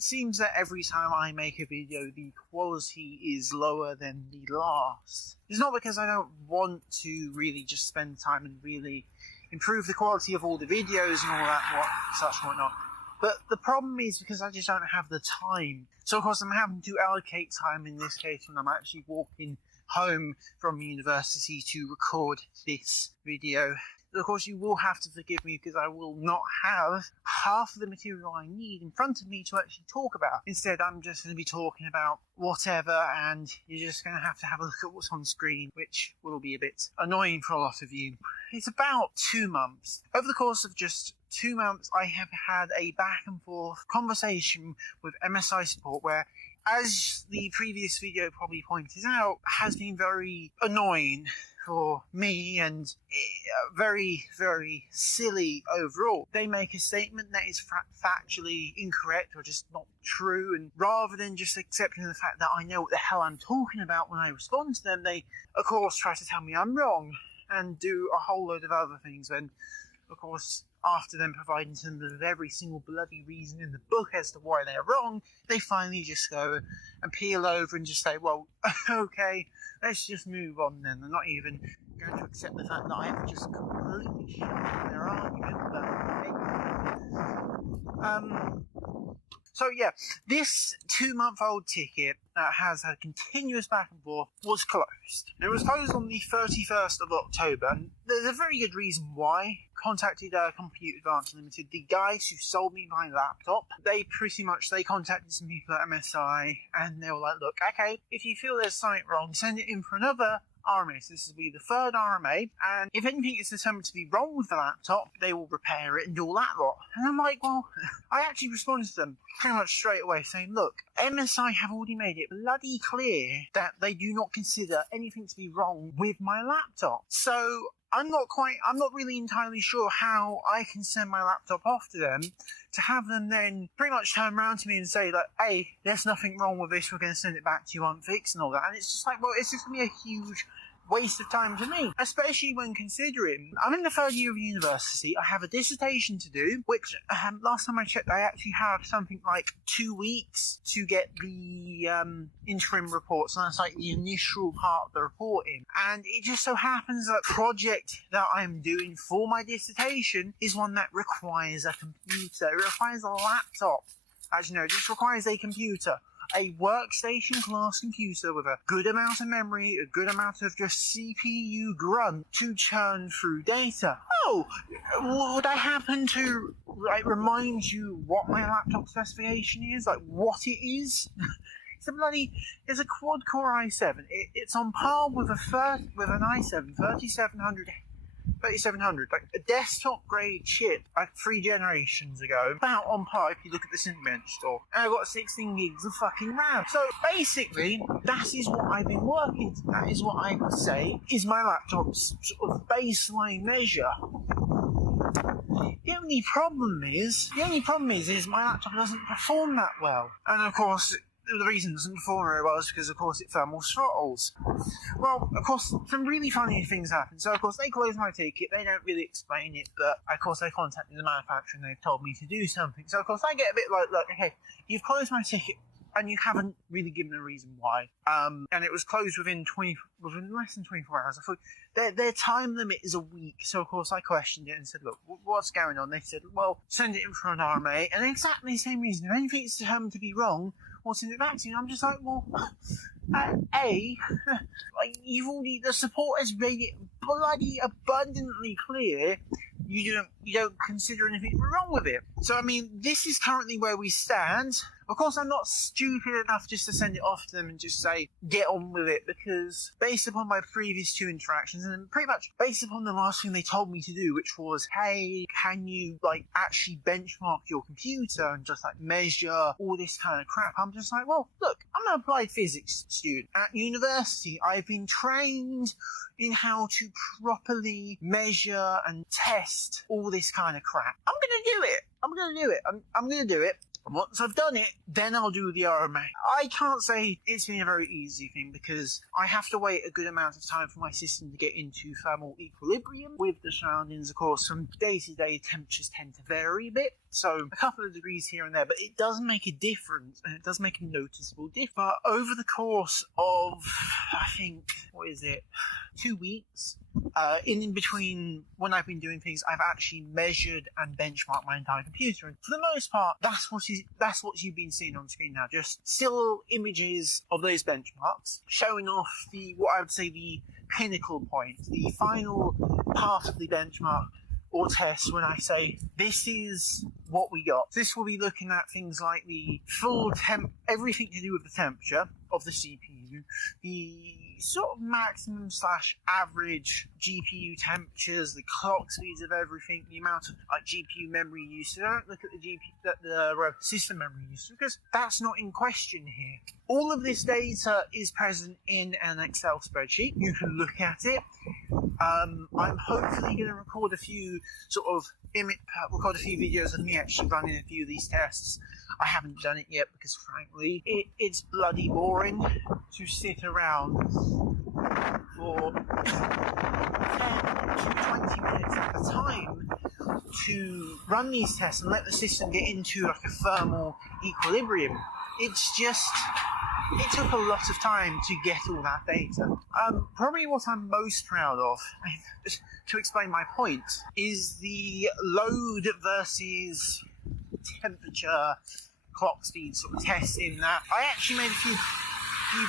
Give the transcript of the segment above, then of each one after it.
it seems that every time I make a video, the quality is lower than the last. It's not because I don't want to really just spend time and really improve the quality of all the videos and all that, such and whatnot. But the problem is because I just don't have the time. So of course I'm having to allocate time in this case when I'm actually walking home from university to record this video. Of course, you will have to forgive me because I will not have half of the material I need in front of me to actually talk about. Instead, I'm just going to be talking about whatever, and you're just going to have a look at what's on screen, which will be a bit annoying for a lot of you. It's about 2 months. Over the course of just 2 months, I have had a back and forth conversation with MSI support where, as the previous video probably pointed out, has been very annoying for me and very, very silly overall. They make a statement that is factually incorrect or just not true, and rather than just accepting the fact that I know what the hell I'm talking about when I respond to them, they of course try to tell me I'm wrong and do a whole load of other things. And of course, after them providing them with every single bloody reason in the book as to why they're wrong, they finally just go and peel over and just say, well, okay, let's just move on then. They're not even going to accept the fact that I have just completely shut down their argument. So yeah, this 2-month-old ticket that has had a continuous back and forth was closed. It was closed on the 31st of October, and there's a very good reason why. Contacted Computer Advance Limited, the guys who sold me my laptop. They contacted some people at MSI, and they were like, look, okay, if you feel there's something wrong, send it in for another RMA. So this will be the 3rd RMA, and if anything is determined to be wrong with the laptop, they will repair it and do all that lot. And I'm like, well, I actually responded to them pretty much straight away saying, look, MSI have already made it bloody clear that they do not consider anything to be wrong with my laptop. So I'm not really entirely sure how I can send my laptop off to them to have them then pretty much turn around to me and say that, hey, there's nothing wrong with this, we're going to send it back to you unfixed and all that. And it's just like, well, it's just going to be a huge waste of time for me, especially when considering I'm in the 3rd year of university. I have a dissertation to do, which last time I checked, I actually have something like 2 weeks to get the interim reports, and that's like the initial part of the reporting. And it just so happens that the project that I'm doing for my dissertation is one that requires a computer. It requires a laptop. Actually, no, it just requires a computer. A workstation class computer with a good amount of memory, a good amount of just CPU grunt to churn through data. Oh, would I happen to remind you what my laptop specification is? Like what it is? It's a quad-core i7. It's on par with an i7 3700, like a desktop grade chip like 3 generations ago, about on par if you look at the Cinebench store. And I've got 16 gigs of fucking RAM. So basically, that is what I've been working to. That is what I would say is my laptop's sort of baseline measure. The only problem is my laptop doesn't perform that well. And of course, the reason it doesn't perform very well is because, of course, it thermal throttles. Well, of course, some really funny things happen. So, of course, they close my ticket. They don't really explain it, but, of course, they contacted the manufacturer and they've told me to do something. So, of course, I get a bit like, look, okay, you've closed my ticket and you haven't really given a reason why. And it was closed within less than 24 hours. I thought their time limit is a week. So, of course, I questioned it and said, look, what's going on? They said, well, send it in for an RMA. And exactly the same reason. If anything's determined to be wrong, we'll send it back to you. And I'm just like, well, the support has made it bloody abundantly clear you don't consider anything wrong with it. So, I mean, this is currently where we stand. Of course, I'm not stupid enough just to send it off to them and just say, get on with it, because based upon my previous 2 interactions, and pretty much based upon the last thing they told me to do, which was, hey, can you, actually benchmark your computer and just, measure all this kind of crap? I'm just like, well, look, I'm an applied physics student. At university, I've been trained in how to properly measure and test all this kind of crap. I'm going to do it. I'm going to do it. Once I've done it, then I'll do the RMA. I can't say it's been a very easy thing because I have to wait a good amount of time for my system to get into thermal equilibrium with the surroundings. Of course, from day to day, temperatures tend to vary a bit, so a couple of degrees here and there, but it does make a difference, and it does make a noticeable difference. But over the course of, I think, 2 weeks, in between when I've been doing things, I've actually measured and benchmarked my entire computer, and for the most part, that's what you've been seeing on screen now. Just still images of those benchmarks showing off what I would say the pinnacle point, the final part of the benchmark or test. When I say this is what we got, this will be looking at things like the full everything to do with the temperature of the CPU, the sort of maximum / average GPU temperatures, the clock speeds of everything, the amount of GPU memory use. So don't look at the system memory use, because that's not in question here. All of this data is present in an Excel spreadsheet. You can look at it. I'm hopefully going to record a few videos of me actually running a few of these tests. I haven't done it yet because, frankly, it's bloody boring to sit around for 10 to 20 minutes at a time to run these tests and let the system get into like a thermal equilibrium. It took a lot of time to get all that data. Probably what I'm most proud of, to explain my point, is the load versus temperature clock speed sort of test in that I actually made a few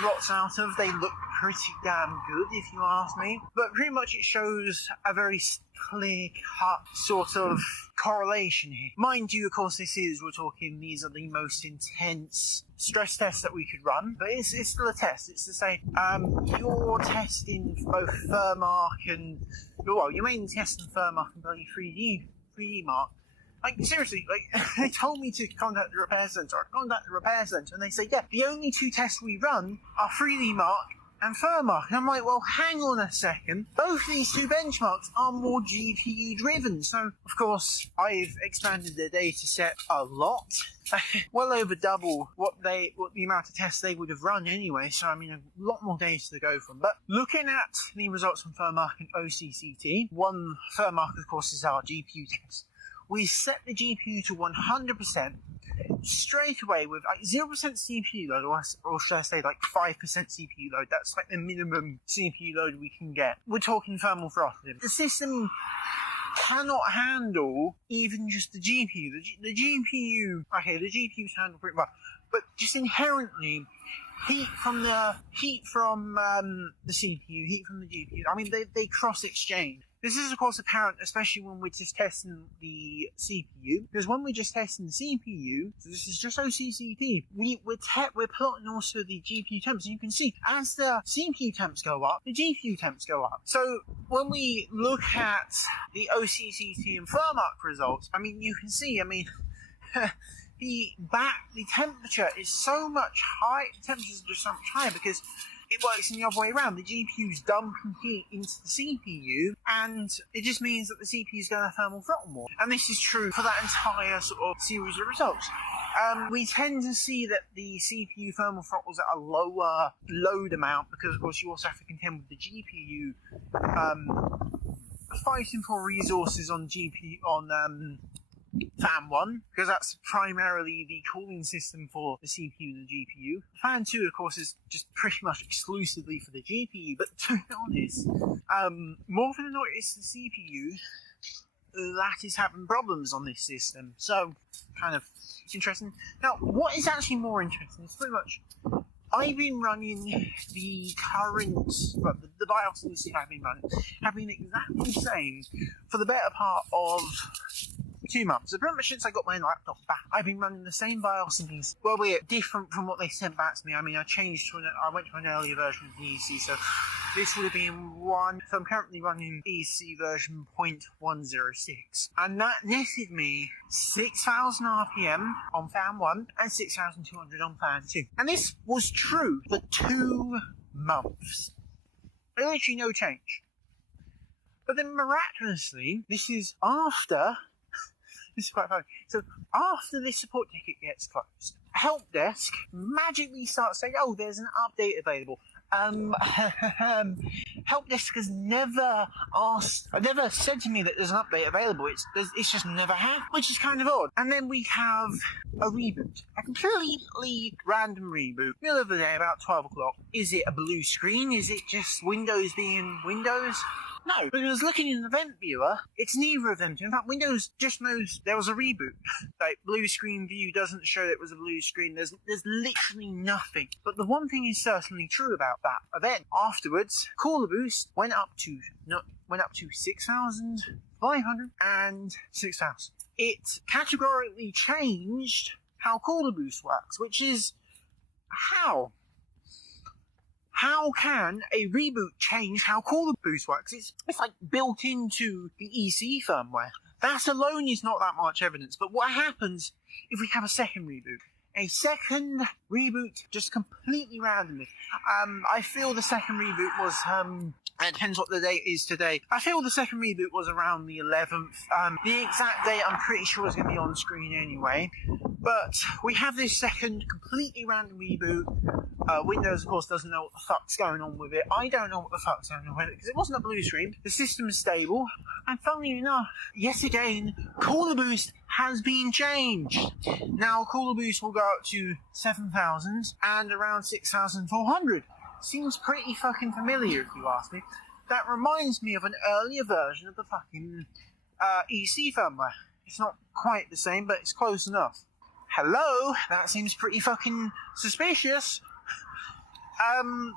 plots out of. They look pretty damn good, if you ask me. But pretty much it shows a very clear-cut sort of correlation here. Mind you, of course, these are the most intense stress tests that we could run, but it's still a test. It's to say, you're testing both Fermark and, you're mainly testing Fermark and bloody 3D Mark. Like, seriously, they told me to contact the repair centre. I contact the repair centre, and they say, yeah, the only two tests we run are 3D Mark and Fermark. And I'm like, well, hang on a second. Both these two benchmarks are more GPU driven. So, of course, I've expanded the data set a lot. Well over double what the amount of tests they would have run anyway. So, I mean, a lot more data to go from. But looking at the results from Fermark and OCCT, one Fermark, of course, is our GPU test. We set the GPU to 100% straight away with 0% CPU load, or should I say 5% CPU load. That's like the minimum CPU load we can get. We're talking thermal throttling. The system cannot handle even just the GPU. The GPU's handle pretty well, but just inherently, heat from the CPU, heat from the GPU. I mean, they cross exchange. This is, of course, apparent, especially when we're just testing the CPU, because when we're just testing the CPU, so this is just OCCT, we're plotting also the GPU temps, and you can see, as the CPU temps go up, the GPU temps go up. So, when we look at the OCCT and Fermark results, I mean, you can see, the temperature is so much high, the temperatures are just so much higher, because it works in the other way around. The GPU's dumping heat into the CPU, and it just means that the CPU's going to thermal throttle more. And this is true for that entire sort of series of results. We tend to see that the CPU thermal throttles at a lower load amount, because of course you also have to contend with the GPU fighting for resources on Fan 1, because that's primarily the cooling system for the CPU and the GPU. Fan 2, of course, is just pretty much exclusively for the GPU, but to be honest, more often than not, it's the CPU that is having problems on this system. So, kind of interesting. Now, what is actually more interesting is pretty much, I've been running the the BIOS I've been running have been exactly the same for the better part of 2 months. So pretty much since I got my laptop back, I've been running the same BIOS and PC. Well, we're different from what they sent back to me. I mean, I went to an earlier version of the EC, so this would have been so I'm currently running EC version 0.106. And that netted me 6,000 RPM on Fan 1 and 6,200 on Fan 2. And this was true for 2 months. Literally no change. But then miraculously, this is after This is quite funny. So after this support ticket gets closed, help desk magically starts saying, "Oh, there's an update available." Help desk has never said to me that there's an update available. It's just never happened, which is kind of odd. And then we have a reboot, a completely random reboot, middle of the day, about 12 o'clock. Is it a blue screen? Is it just Windows being Windows? No, because looking in the event viewer, it's neither of them two. In fact, Windows just knows there was a reboot. Like, blue screen view doesn't show it was a blue screen. There's literally nothing. But the one thing is certainly true about that event. Afterwards, Caller Boost went up to 6,500 and 6,000. It categorically changed how Caller Boost works, which is how? How can a reboot change how Caller Boost works? It's like built into the EC firmware. That alone is not that much evidence. But what happens if we have a second reboot? A second reboot just completely randomly. I feel the second reboot was, it depends what the date is today. I feel the second reboot was around the 11th. The exact date I'm pretty sure is going to be on screen anyway. But we have this second completely random reboot. Windows, of course, doesn't know what the fuck's going on with it. I don't know what the fuck's going on with it because it wasn't a blue screen. The system is stable. And funnily enough, yet again, Caller Boost has been changed. Now, Caller Boost will go up to 7,000 and around 6,400. Seems pretty fucking familiar, if you ask me. That reminds me of an earlier version of the fucking EC firmware. It's not quite the same, but it's close enough. Hello? That seems pretty fucking suspicious.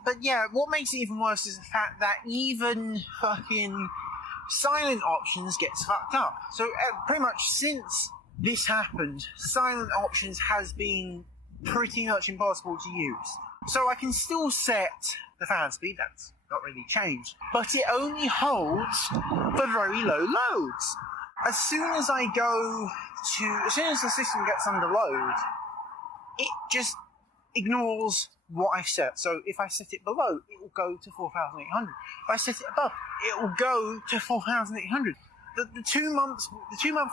But yeah, what makes it even worse is the fact that even fucking silent options gets fucked up. So pretty much since this happened, silent options has been pretty much impossible to use. So I can still set the fan speed, that's not really changed, but it only holds for very low loads. As soon as the system gets under load, it just ignores what I've set. So if I set it below, it will go to 4,800. If I set it above, it will go to 4,800. The 2 month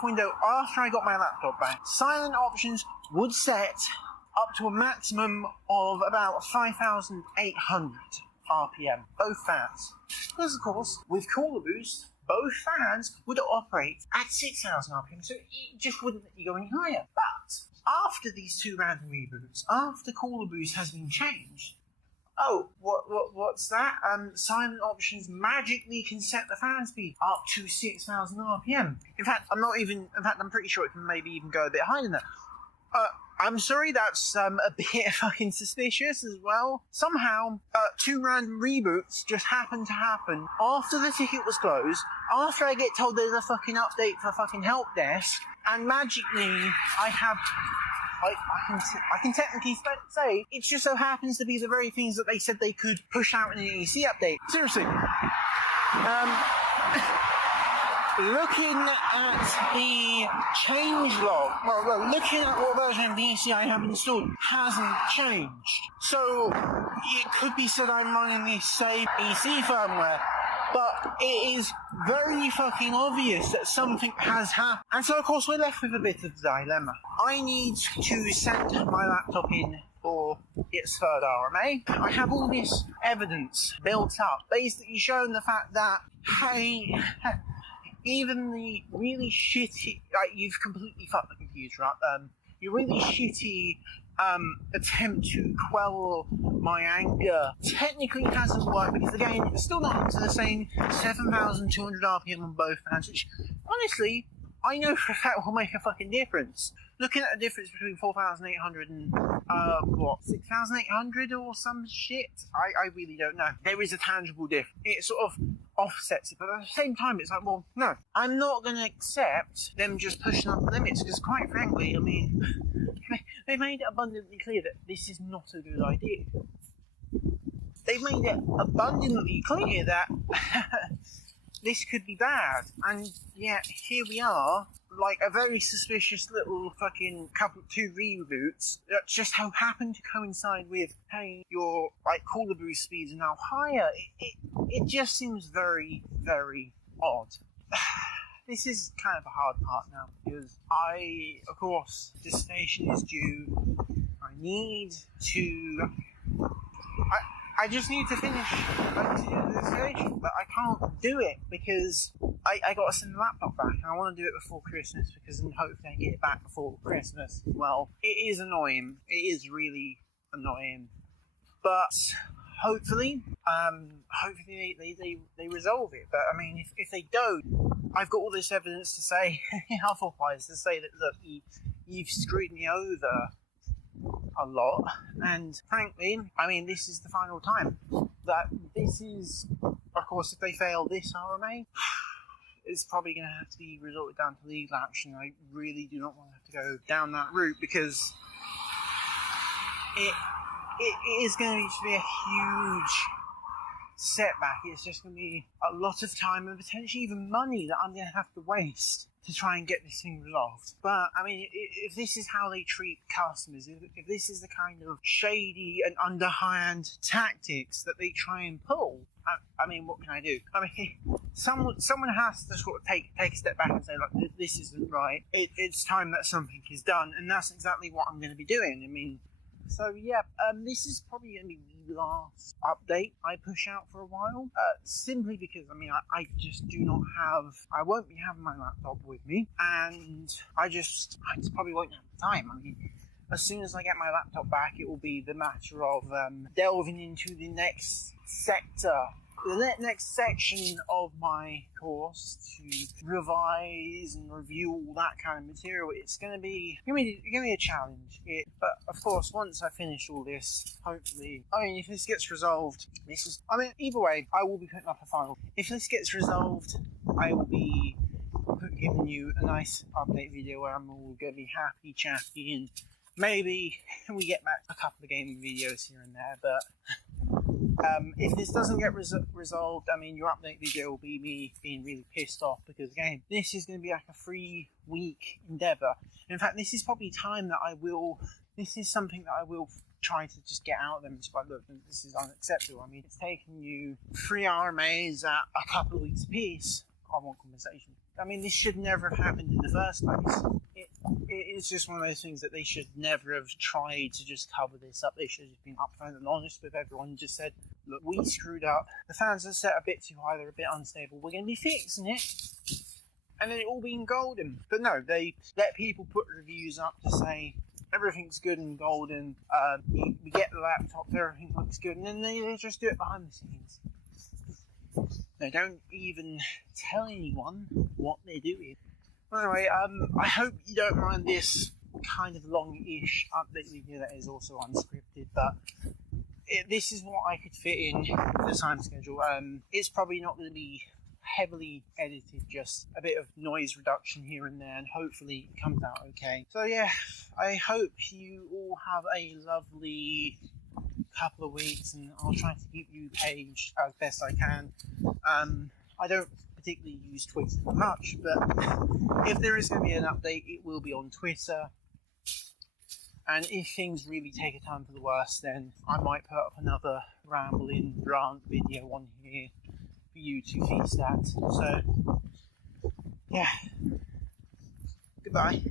window after I got my laptop back, silent options would set up to a maximum of about 5,800 RPM, both fans. Because of course, with Caller Boost, both fans would operate at 6,000 RPM, so it just wouldn't let you go any higher. But after these two random reboots, after Caller Boost has been changed, what's that? Silent options magically can set the fan speed up to 6,000 RPM. In fact, I'm pretty sure it can maybe even go a bit higher than that. I'm sorry, that's a bit fucking suspicious as well. Somehow, two random reboots just happened to happen after the ticket was closed, after I get told there's a fucking update for fucking help desk, and magically I can technically say it just so happens to be the very things that they said they could push out in an EC update. Seriously. Looking at the change log, well, looking at what version of the EC I have installed hasn't changed. So, it could be said I'm running the same EC firmware, but it is very fucking obvious that something has happened. And so, of course, we're left with a bit of a dilemma. I need to send my laptop in for its third RMA. I have all this evidence built up, basically showing the fact that, hey, even the really shitty, you've completely fucked the computer up, your really shitty attempt to quell my anger technically hasn't worked, because again, it's still not up to the same 7,200 RPM on both fans, which, honestly, I know for a fact will make a fucking difference. Looking at the difference between 4,800 and, 6,800 or some shit, I really don't know. There is a tangible difference. It sort of offsets it, but at the same time, it's like, well, no, I'm not going to accept them just pushing up the limits, because quite frankly, I mean, they made it abundantly clear that this is not a good idea. They've made it abundantly clear that this could be bad, and yet here we are, like a very suspicious little fucking two reboots that just so happen to coincide with, hey, your Caller Boost speeds are now higher. It just seems very, very odd. this is kind of a hard part now, because of course, dissertation is due. I need to... I just need to finish the dissertation, but I can't do it because I got to send the laptop back, and I want to do it before Christmas, because then hopefully I get it back before Christmas. Well, it is annoying. It is really annoying. But hopefully they resolve it. But I mean, if they don't, I've got all this evidence to say, otherwise, to say that, look, you've screwed me over a lot, and frankly, I mean, this is the final time. That this is, of course, if they fail this RMA, it's probably going to have to be resorted down to legal action. I really do not want to have to go down that route, because it is going to be a huge setback. It's just going to be a lot of time and potentially even money that I'm going to have to waste to try and get this thing resolved. But I mean, if this is how they treat customers, if this is the kind of shady and underhand tactics that they try and pull, I mean, what can I do? I mean, someone has to sort of take a step back and say, like, this isn't right. It's time that something is done, and that's exactly what I'm going to be doing. I mean, so yeah, this is probably going to be the last update I push out for a while, simply because, I mean, I just do not have, I won't be having my laptop with me, and I just probably won't have the time. I mean, as soon as I get my laptop back, it will be the matter of delving into the next sector, the next section of my course, to revise and review all that kind of material. It's going to be a challenge. But of course, once I finish all this, hopefully, I mean, if this gets resolved, either way, I will be putting up a final. If this gets resolved, I will be giving you a nice update video where I'm all going to be happy, chatty, and maybe we get back a couple of gaming videos here and there. But if this doesn't get resolved, I mean, your update video will be me being really pissed off, because again, this is going to be like a 3-week endeavour. In fact, this is probably time that this is something that I will try to just get out of them. Just like, look, this is unacceptable. I mean, it's taken you 3 RMAs at a couple of weeks apiece. I want compensation. I mean, this should never have happened in the first place. It's just one of those things that they should never have tried to just cover this up. They should have just been upfront and honest with everyone and just said, look, we screwed up. The fans are set a bit too high, they're a bit unstable. We're going to be fixing it. And then it all been golden. But no, they let people put reviews up to say everything's good and golden. We get the laptop, everything looks good. And then they just do it behind the scenes. They don't even tell anyone what they're doing. Anyway, I hope you don't mind this kind of long-ish update video that is also unscripted, but this is what I could fit in the time schedule. It's probably not going to be heavily edited, just a bit of noise reduction here and there, and hopefully it comes out okay. So yeah, I hope you all have a lovely couple of weeks, and I'll try to keep you paged as best I can. I don't particularly use Twitter much, but if there is going to be an update, it will be on Twitter. And if things really take a turn for the worse, then I might put up another rambling rant video on here for you to feast at. So yeah, goodbye.